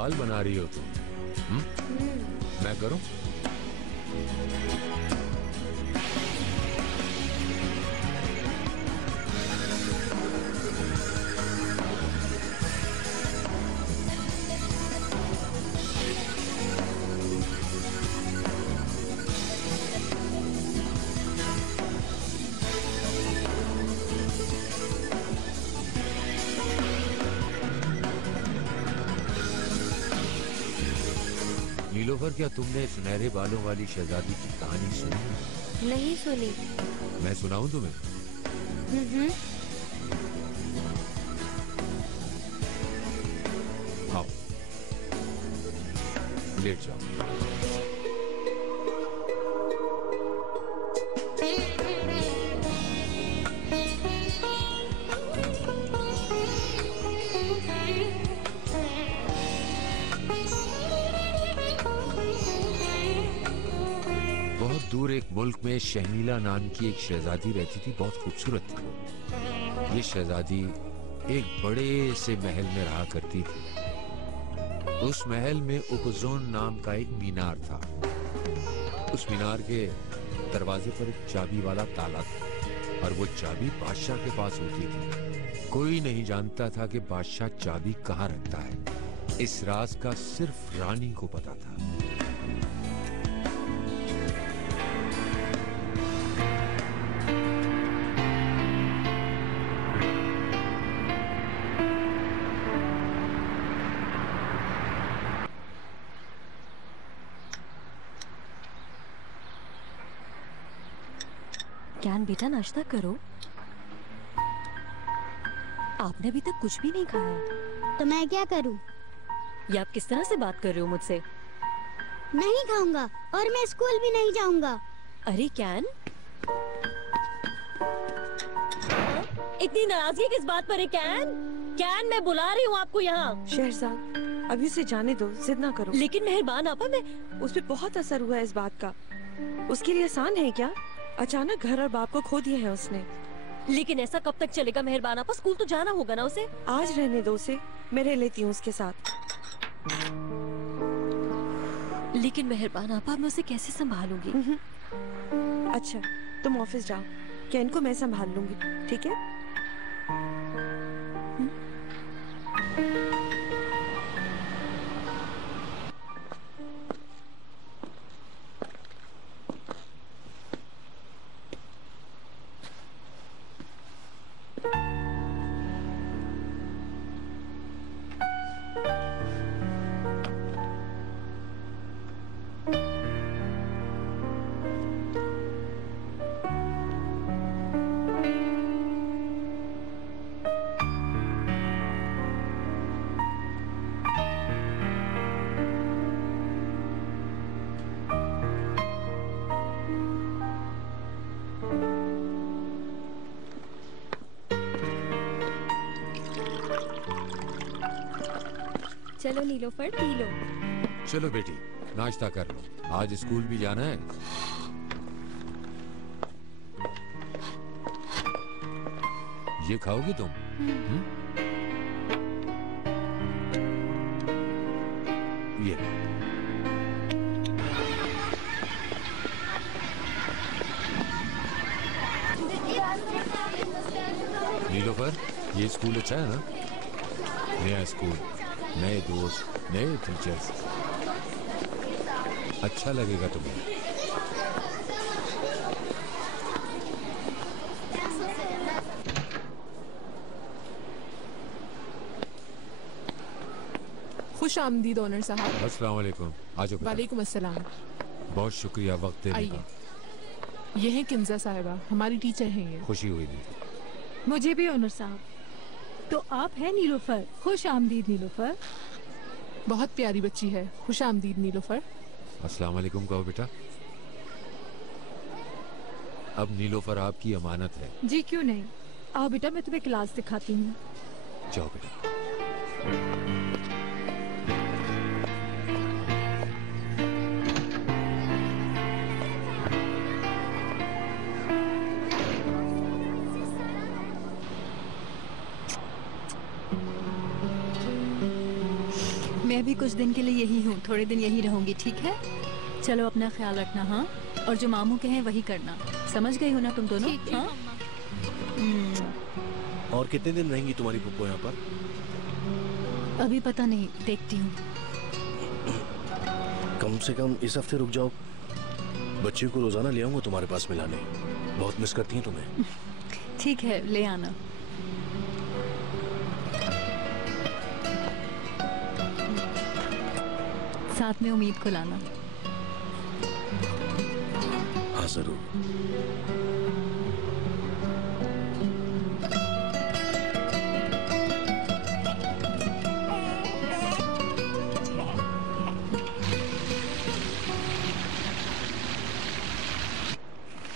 बाल बना रही हो तुम? मैं करूं? नीलोफर, क्या तुमने सुनहरे बालों वाली शहजादी की कहानी सुनी? नहीं सुनी। मैं सुनाऊं तुम्हें? आओ, लेट जाओ। दूर एक मुल्क में शहनीला नाम की एक शहजादी रहती थी, बहुत खूबसूरत थी। ये शहजादी एक बड़े से महल में रहा करती थी। उस महल में उपजोन नाम का एक मीनार था। उस मीनार के दरवाजे पर एक चाबी वाला ताला था और वो चाबी बादशाह के पास होती थी। कोई नहीं जानता था कि बादशाह चाबी कहाँ रखता है। इस राज का सिर्फ रानी को पता था। ज्ञान बेटा, नाश्ता करो। आपने अभी तक कुछ भी नहीं खाया। तो मैं क्या करूं? ये आप किस तरह से बात कर रहे हो मुझसे? नहीं खाऊंगा और मैं स्कूल भी नहीं जाऊंगा। अरे कैन, इतनी नाराजगी किस बात पर है कैन? कैन, मैं बुला रही हूँ आपको यहाँ। शहरजाद, अभी उसे जाने दो, जिद ना करो। लेकिन मेहरबान आपा, मैं उस पे बहुत असर हुआ है इस बात का। उसके लिए आसान है क्या? अचानक घर और बाप को खो दिए हैं उसने। लेकिन ऐसा कब तक चलेगा मेहरबान आपा? स्कूल तो जाना होगा ना उसे। आज रहने दो उसे, मैं रह लेती हूँ उसके साथ। लेकिन मेहरबान आपा, मैं उसे कैसे संभालूंगी? अच्छा, तुम ऑफिस जाओ, कैन को मैं संभाल लूंगी, ठीक है? चलो नीलोफर, पी लो। चलो बेटी, नाश्ता कर लो, आज स्कूल भी जाना है। ये खाओगी तुम? ये नीलोफर, ये स्कूल अच्छा है ना? नया स्कूल, नए दोस्त, नए टीचर्स, अच्छा लगेगा तुम्हें। खुश आमदीद ओनर साहब। अस्सलाम वालेकुम। आजो बेटा। वालेकुम अस्सलाम। बहुत शुक्रिया वक्त देने का। ये हैं किंजा साहिबा, हमारी टीचर हैं ये। खुशी हुई दीदी। मुझे भी ओनर साहब। तो आप हैं नीलोफर? खुश आमदीद नीलोफर। बहुत प्यारी बच्ची है, खुश आमदीद नीलोफर। अस्सलाम वालेकुम कहो बेटा। अब नीलोफर आपकी अमानत है। जी क्यों नहीं, आओ बेटा, मैं तुम्हें क्लास दिखाती हूँ। जाओ बेटा। मैं भी कुछ दिन के लिए यही हूँ, थोड़े दिन यही रहूंगी, ठीक है? चलो अपना ख्याल रखना, हाँ? और जो मामू कहें वही करना, समझ गई हो ना तुम दोनों? हाँ? और कितने दिन रहेंगी तुम्हारी पुप्पो यहाँ पर? अभी पता नहीं, देखती हूँ। कम से कम इस हफ्ते रुक जाओ। बच्ची को रोजाना ले आऊंगा तुम्हारे पास मिलाने, बहुत मिस करती हैं तुम्हें। ठीक है, ले आना। साथ में उम्मीद को लाना। हाँ जरूर।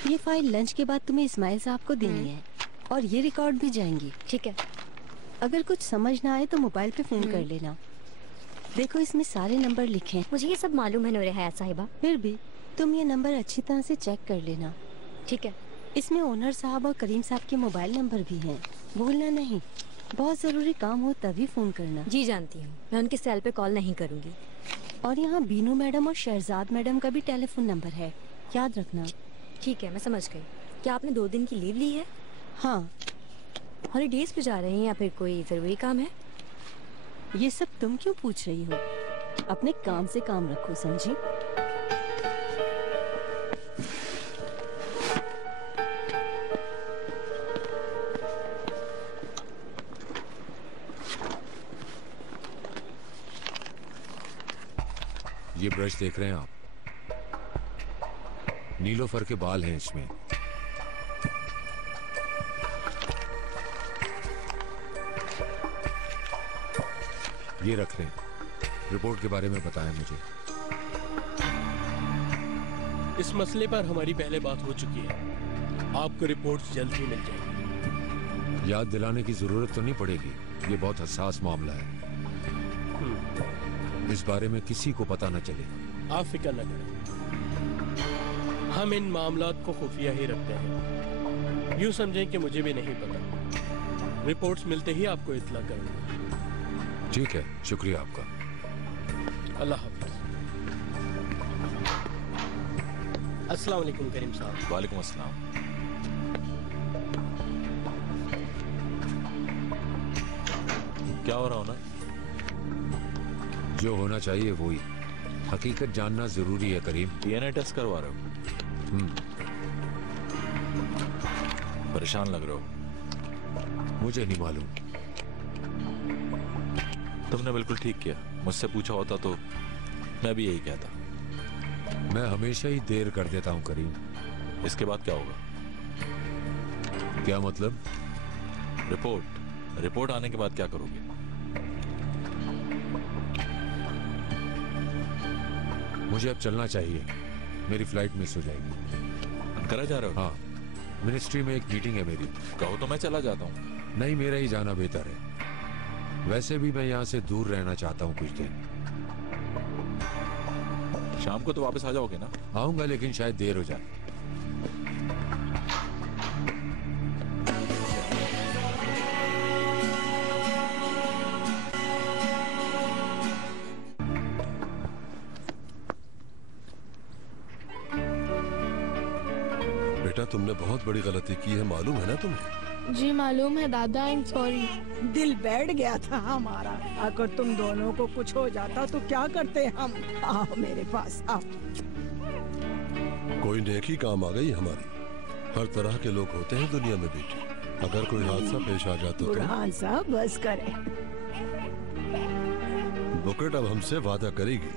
ये फाइल लंच के बाद तुम्हें इस्माइल साहब को देनी है और ये रिकॉर्ड भी जाएंगी। ठीक है। अगर कुछ समझ ना आए तो मोबाइल पे फोन कर लेना। देखो इसमें सारे नंबर लिखे हैं। मुझे ये सब मालूम है नूरे हयात साहिबा। फिर भी तुम ये नंबर अच्छी तरह से चेक कर लेना। ठीक है। इसमें ओनर साहब और करीम साहब के मोबाइल नंबर भी हैं, भूलना नहीं। बहुत जरूरी काम हो तभी फोन करना। जी जानती हूँ, मैं उनके सेल पे कॉल नहीं करूँगी। और यहाँ बीनू मैडम और शहजाद मैडम का भी टेलीफोन नंबर है, याद रखना। ठीक है, मैं समझ गई। क्या आपने 2 दिन की लीव ली है? हाँ। हॉलीडेज पे जा रहे हैं या फिर कोई जरूरी काम है? ये सब तुम क्यों पूछ रही हो? अपने काम से काम रखो, समझी? ये ब्रश देख रहे हैं आप? नीलोफर के बाल हैं इसमें। ये रख लें। रिपोर्ट के बारे में बताएं मुझे। इस मसले पर हमारी पहले बात हो चुकी है। आपको रिपोर्ट्स जल्द ही मिल जाएंगी। याद दिलाने की जरूरत तो नहीं पड़ेगी, ये बहुत हसास मामला है। इस बारे में किसी को पता न चले। आप फिक्र न करें, हम इन मामलात को खुफिया ही रखते हैं। यूं समझें कि मुझे भी नहीं पता। रिपोर्ट्स मिलते ही आपको इत्तला करूंगा। ठीक है, शुक्रिया आपका। अल्लाह हाफिज। अस्सलाम वालेकुम करीम साहब। वालेकुम अस्सलाम। क्या हो रहा हो ना? जो होना चाहिए वही। हकीकत जानना जरूरी है करीम। डीएनए टेस्ट करवा रहे हो? परेशान लग रहे हो। मुझे नहीं मालूम। तुमने बिल्कुल ठीक किया। मुझसे पूछा होता तो मैं भी यही कहता। मैं हमेशा ही देर कर देता हूं करीम। इसके बाद क्या होगा? क्या मतलब? रिपोर्ट आने के बाद क्या करोगे? मुझे अब चलना चाहिए, मेरी फ्लाइट मिस हो जाएगी। अंकारा जा रहे हो? हाँ, मिनिस्ट्री में एक मीटिंग है मेरी। कहो तो मैं चला जाता हूँ। नहीं, मेरा ही जाना बेहतर है। वैसे भी मैं यहाँ से दूर रहना चाहता हूँ कुछ दिन। शाम को तो वापस आ जाओगे ना? आऊंगा, लेकिन शायद देर हो जाए। बेटा, तुमने बहुत बड़ी गलती की है, मालूम है ना तुम्हें? जी मालूम है दादा, आई एम सॉरी। दिल बैठ गया था हमारा। अगर तुम दोनों को कुछ हो जाता तो क्या करते हम? आओ मेरे पास आओ। कोई नेकी काम आ गई हमारी। हर तरह के लोग होते हैं दुनिया में बेटी। अगर कोई हादसा पेश आ जाता तो? बुरहान साहब बस करें। बुकेट अब हमसे वादा करेगी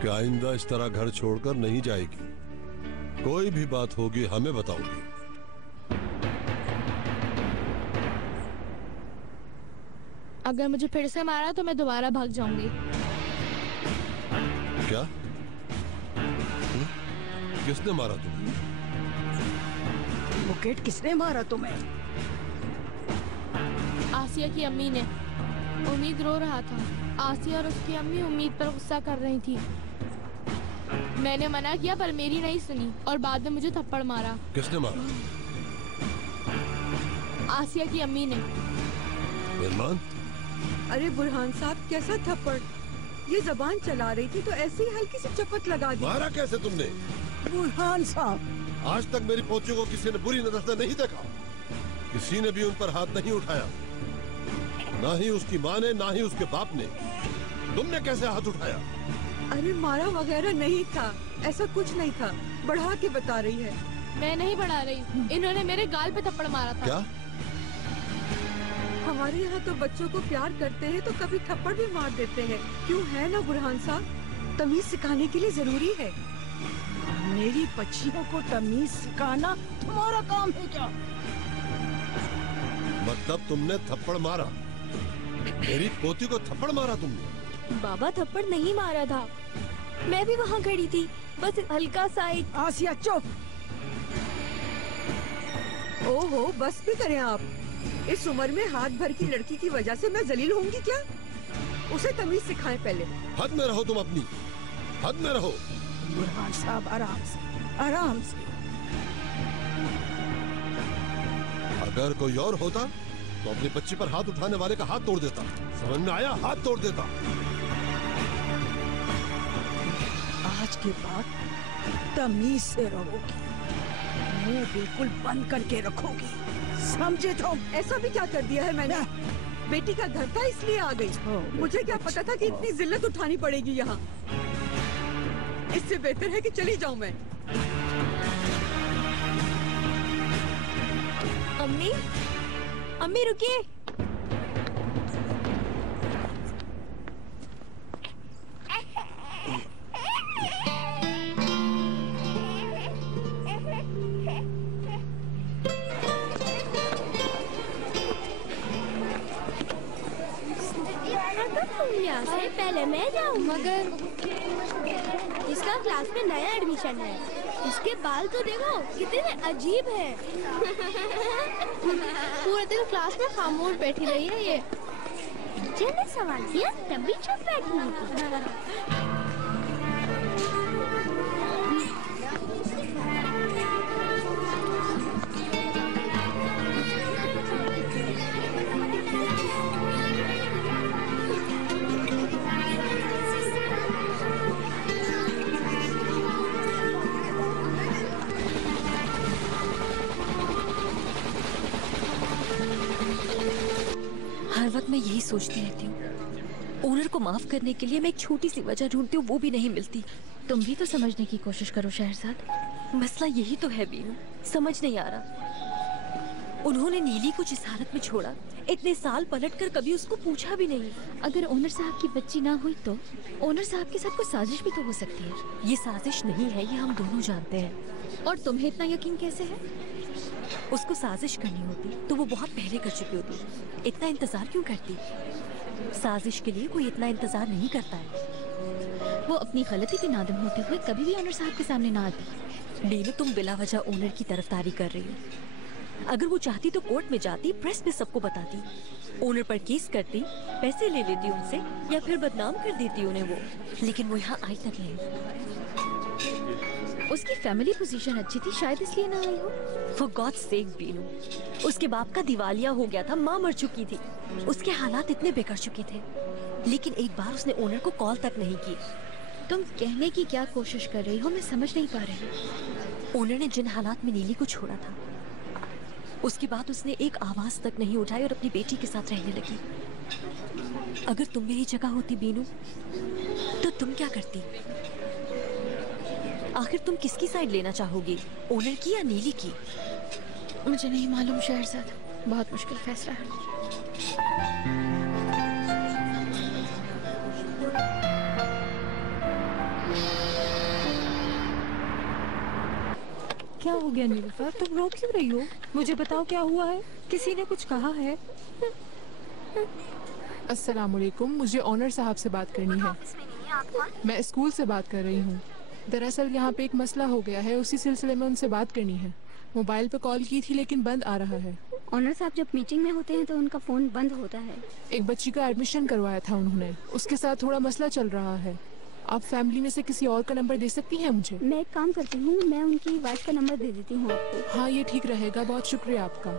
कि आइंदा इस तरह घर छोड़कर नहीं जाएगी। कोई भी बात होगी हमें बताओगी। अगर मुझे फिर से मारा तो मैं दोबारा भाग जाऊंगी। क्या? किसने मारा तुम्हें? बुकेट किसने मारा तुम्हें? आसिया की अम्मी ने। उम्मीद रो रहा था। आसिया और उसकी अम्मी उम्मीद पर गुस्सा कर रही थी। मैंने मना किया पर मेरी नहीं सुनी और बाद में मुझे थप्पड़ मारा। किसने मारा? आसिया की अम्मी ने। इरमान? अरे बुरहान साहब, कैसा थप्पड़? ये जबान चला रही थी तो ऐसे ही हल्की सी चपत लगा दी। मारा कैसे तुमने? बुरहान साहब, आज तक मेरी पोतियों को किसी ने बुरी नजर से नहीं देखा, किसी ने भी उन पर हाथ नहीं उठाया, ना ही उसकी माँ ने, ना ही उसके बाप ने। तुमने कैसे हाथ उठाया? अरे मारा वगैरह नहीं था, ऐसा कुछ नहीं था, बढ़ा के बता रही है। मैं नहीं बढ़ा रही, इन्होंने मेरे गाल पे थप्पड़ मारा था। क्या? हमारे यहाँ तो बच्चों को प्यार करते हैं तो कभी थप्पड़ भी मार देते हैं, क्यों है ना बुरहान साहब? तमीज सिखाने के लिए जरूरी है। मेरी बच्चियों को तमीज सिखाना तुम्हारा काम है क्या? मतलब तुमने थप्पड़ मारा? मेरी पोती को थप्पड़ मारा तुमने? बाबा थप्पड़ नहीं मारा था, मैं भी वहाँ खड़ी थी, बस हल्का सा एक। आसिया चुप। ओहो, बस भी करें आप। इस उम्र में हाथ भर की लड़की की वजह से मैं जलील होंगी क्या? उसे तमीज सिखाएं पहले। हद में रहो तुम अपनी, हद में रहो। बुरहान साहब आराम से, आराम से। अगर कोई और होता तो अपनी बच्ची पर हाथ उठाने वाले का हाथ तोड़ देता। समझ में आया? हाथ तोड़ देता। आज के बाद तमीज से रहोगी, मुंह बिल्कुल बंद करके रखोगी, समझे तुम? ऐसा भी क्या कर दिया है मैंने? बेटी का घर था इसलिए आ गई। मुझे क्या पता था कि इतनी जिल्लत उठानी पड़ेगी यहाँ। इससे बेहतर है कि चली जाऊँ मैं। अम्मी, अम्मी रुकिए। यहाँ से पहले मैं जाऊँ, मगर इसका क्लास में नया एडमिशन है। इसके बाल तो देखो कितने अजीब हैं। पूरे दिन क्लास में खामोश बैठी रही है ये। टीचर ने सवाल किया तब भी चुप बैठी थी। हर वक्त मैं यही सोचती रहती हूँ, ओनर को माफ करने के लिए मैं एक छोटी सी वजह ढूंढती हूँ, वो भी नहीं मिलती। तुम भी तो समझने की कोशिश करो शहरजाद। मसला यही तो है बीनू, समझ नहीं आ रहा। उन्होंने नीली को जिस हालत में छोड़ा, इतने साल पलटकर कभी उसको पूछा भी नहीं। अगर ओनर साहब की बच्ची ना हुई तो ओनर साहब के साथ कोई साजिश भी तो हो सकती है। ये साजिश नहीं है, ये हम दोनों जानते हैं। और तुम्हें इतना यकीन कैसे है? उसको साजिश करनी होती तो वो बहुत पहले कर चुकी होती। इतना इंतजार क्यों करती? साजिश के लिए कोई इतना इंतजार नहीं करता है। वो अपनी गलती पे नादम होते हुए कभी भी ओनर साहब के सामने ना आती। बीनू, तुम बिला वजह ओनर की तरफदारी कर रही हो। अगर वो चाहती तो कोर्ट में जाती, प्रेस में सबको बताती, ओनर पर केस करती, पैसे ले लेती उनसे, या फिर बदनाम कर देती उन्हें वो। लेकिन वो यहाँ आई तक नहीं। उसकी फैमिली पोजीशन अच्छी थी, शायद इसलिए ना आई हो। For God's sake बीनू, उसके बाप का दिवालिया हो गया था, माँ मर चुकी थी, उसके हालात इतने बिगड़ चुके थे, लेकिन एक बार उसने ओनर को कॉल तक नहीं की। तुम कहने की क्या कोशिश कर रही हो, मैं समझ नहीं पा रही। ओनर ने जिन हालात में नीली को छोड़ा था, उसके बाद उसने एक आवाज तक नहीं उठाई और अपनी बेटी के साथ रहने लगी। अगर तुम मेरी जगह होती बीनू, तो तुम क्या करती? आखिर तुम किसकी साइड लेना चाहोगी, ओनर की या नीली की? मुझे नहीं मालूम शहरजाद, बहुत मुश्किल फैसला है। क्या हो गया नीलूफर, तुम रो क्यों रही हो? मुझे बताओ क्या हुआ है? किसी ने कुछ कहा है? अस्सलामुअलैकुम, मुझे ऑनर साहब से बात करनी है। मैं स्कूल से बात कर रही हूँ। दरअसल यहाँ पे एक मसला हो गया है, उसी सिलसिले में उनसे बात करनी है। मोबाइल पे कॉल की थी लेकिन बंद आ रहा है। ऑनर साहब जब मीटिंग में होते हैं तो उनका फोन बंद होता है। एक बच्ची का एडमिशन करवाया था उन्होंने, उसके साथ थोड़ा मसला चल रहा है। आप फैमिली में से किसी और का नंबर दे सकती हैं मुझे? मैं एक काम करती हूँ, मैं उनकी वाइफ का नंबर दे देती हूँ आपको। हाँ, ये ठीक रहेगा, बहुत शुक्रिया आपका।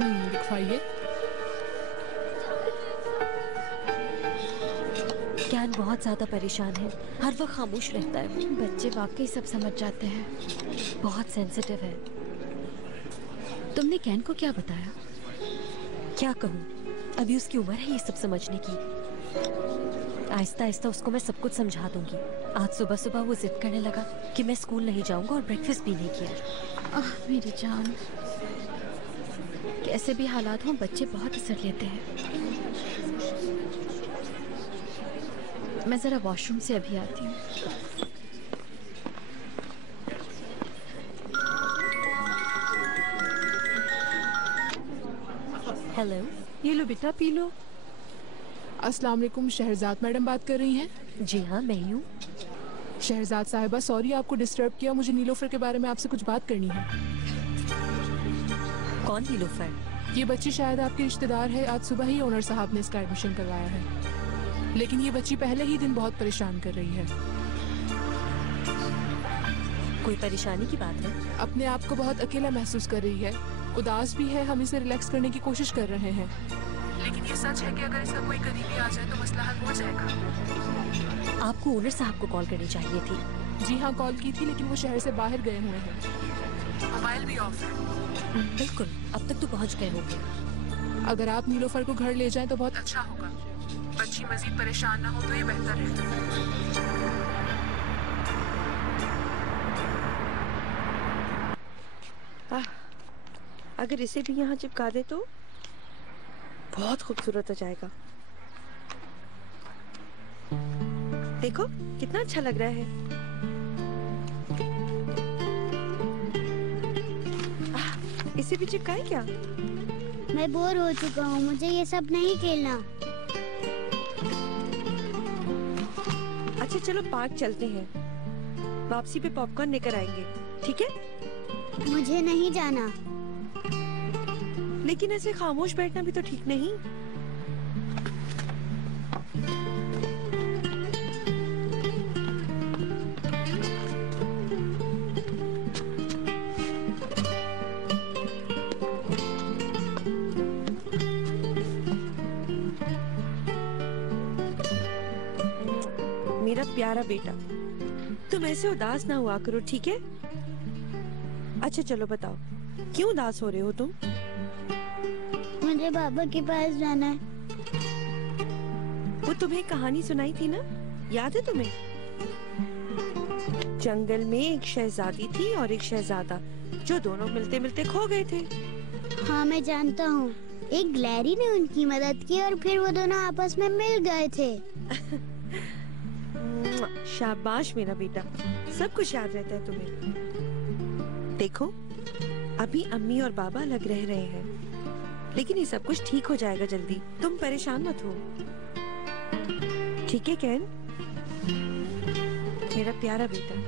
लिखवाइए। कैन बहुत ज्यादा परेशान है, हर वक्त खामोश रहता है। बच्चे वाकई सब समझ जाते हैं। बहुत सेंसिटिव है। तुमने कैन को क्या बताया? क्या कहूँ, अभी उसकी उम्र है ये सब समझने की। आहिस्ता आहिस्ता उसको मैं सब कुछ समझा दूंगी। आज सुबह सुबह वो जिद करने लगा कि मैं स्कूल नहीं जाऊंगा और ब्रेकफास्ट भी नहीं किया। मेरी जान, कैसे भी हालात हों बच्चे बहुत असर लेते हैं। मैं जरा वॉशरूम से अभी आती हूँ। हेलो, ये लो बेटा पी लो। अस्सलाम वालेकुम, शहरजाद मैडम बात कर रही हैं? जी हाँ, मैं ही हूँ। शहरजाद साहिबा, सॉरी आपको डिस्टर्ब किया। मुझे नीलोफर के बारे में आपसे कुछ बात करनी है। कौन नीलोफर? ये बच्ची शायद आपकी रिश्तेदार है। आज सुबह ही ओनर साहब ने इसका एडमिशन करवाया है, लेकिन ये बच्ची पहले ही दिन बहुत परेशान कर रही है। कोई परेशानी की बात है? अपने आप को बहुत अकेला महसूस कर रही है, उदास भी है। हम इसे रिलैक्स करने की कोशिश कर रहे हैं, लेकिन ये सच है कि अगर इसका कोई करीबी आ जाए तो मसला हल हो जाएगा। आपको ओनर साहब को कॉल करनी चाहिए थी। जी हाँ, कॉल की थी, लेकिन वो शहर से बाहर गए हुए हैं। मोबाइल भी ऑफ है। बिल्कुल, अब तक तो पहुंच गए होंगे। अगर आप नीलोफर को घर ले जाएं तो बहुत अच्छा होगा। बच्ची मजीद परेशान ना हो तो ये बेहतर है। अगर इसे भी यहाँ चिपका दे तो बहुत खूबसूरत हो जाएगा। देखो कितना अच्छा लग रहा है। इसे भी चिपकाए क्या? मैं बोर हो चुका हूँ, मुझे ये सब नहीं खेलना। अच्छा चलो पार्क चलते हैं, वापसी पे पॉपकॉर्न लेकर आएंगे, ठीक है? मुझे नहीं जाना। लेकिन ऐसे खामोश बैठना भी तो ठीक नहीं। मेरा प्यारा बेटा, तुम ऐसे उदास ना हुआ करो, ठीक है? अच्छा चलो बताओ, क्यों उदास हो रहे हो तुम? मुझे पापा के पास जाना है। वो तुम्हें कहानी सुनाई थी ना, याद है तुम्हें? जंगल में एक शहजादी थी और एक शहजादा, जो दोनों मिलते मिलते खो गए थे। हाँ मैं जानता हूँ। एक ग्लैरी ने उनकी मदद की और फिर वो दोनों आपस में मिल गए थे। शाबाश मेरा बेटा, सब कुछ याद रहता है तुम्हें। देखो अभी अम्मी और बाबा अलग रह रहे हैं, लेकिन ये सब कुछ ठीक हो जाएगा जल्दी। तुम परेशान मत हो, ठीक है कैन? मेरा प्यारा बेटा।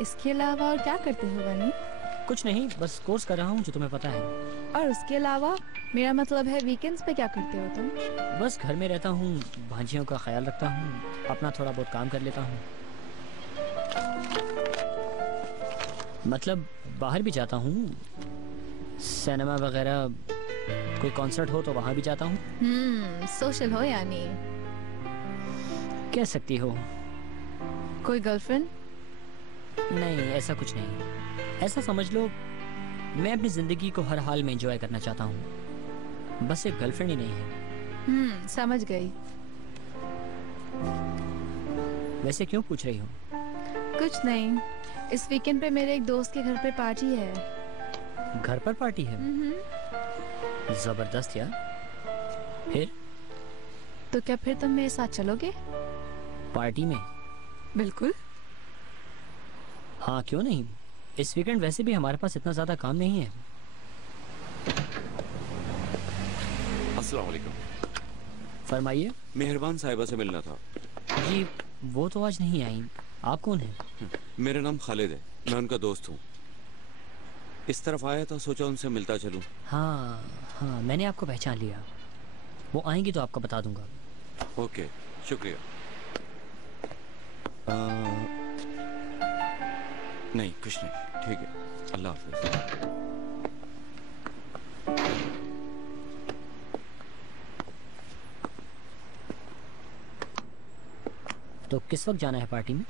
इसके अलावा और क्या करते हो वनी? कुछ नहीं, बस कोर्स कर रहा हूँ जो तुम्हें पता है। और उसके अलावा? मेरा मतलब है वीकेंड्स पे क्या करते हो तुम? बस घर में रहता हूँ, भांजियों का ख्याल रखता हूँ, अपना थोड़ा बहुत काम कर लेता हूँ। मतलब बाहर भी जाता हूँ, सिनेमा वगैरह, कोई कॉन्सर्ट हो तो वहाँ भी जाता हूँ। सोशल हो यानी? कह सकती हो। कोई गर्लफ्रेंड? नहीं, ऐसा कुछ नहीं। ऐसा समझ लो मैं अपनी जिंदगी को हर हाल में एंजॉय करना चाहता हूँ, बस एक गर्लफ्रेंड ही नहीं है। समझ गई। वैसे क्यों पूछ रही हो? कुछ नहीं, इस वीकेंड पे मेरे एक दोस्त के घर पे पार्टी है। घर पर पार्टी है? जबरदस्त यार। फिर? तो क्या फिर तुम मेरे साथ चलोगे पार्टी में? बिल्कुल। हाँ क्यों नहीं, इस वीकेंड वैसे भी हमारे पास इतना ज्यादा काम नहीं है। अस्सलाम वालेकुम। फरमाइए। मेहरबान साहिबा से मिलना था। जी वो तो आज नहीं आई। आप कौन हैं? मेरा नाम खालिद है, मैं उनका दोस्त हूँ। इस तरफ आया था, सोचा उनसे मिलता चलूं। हाँ हाँ, मैंने आपको पहचान लिया। वो आएंगी तो आपको बता दूंगा। ओके, शुक्रिया। नहीं कुछ नहीं, ठीक है, अल्लाह हाफिज। तो किस वक्त जाना है पार्टी में?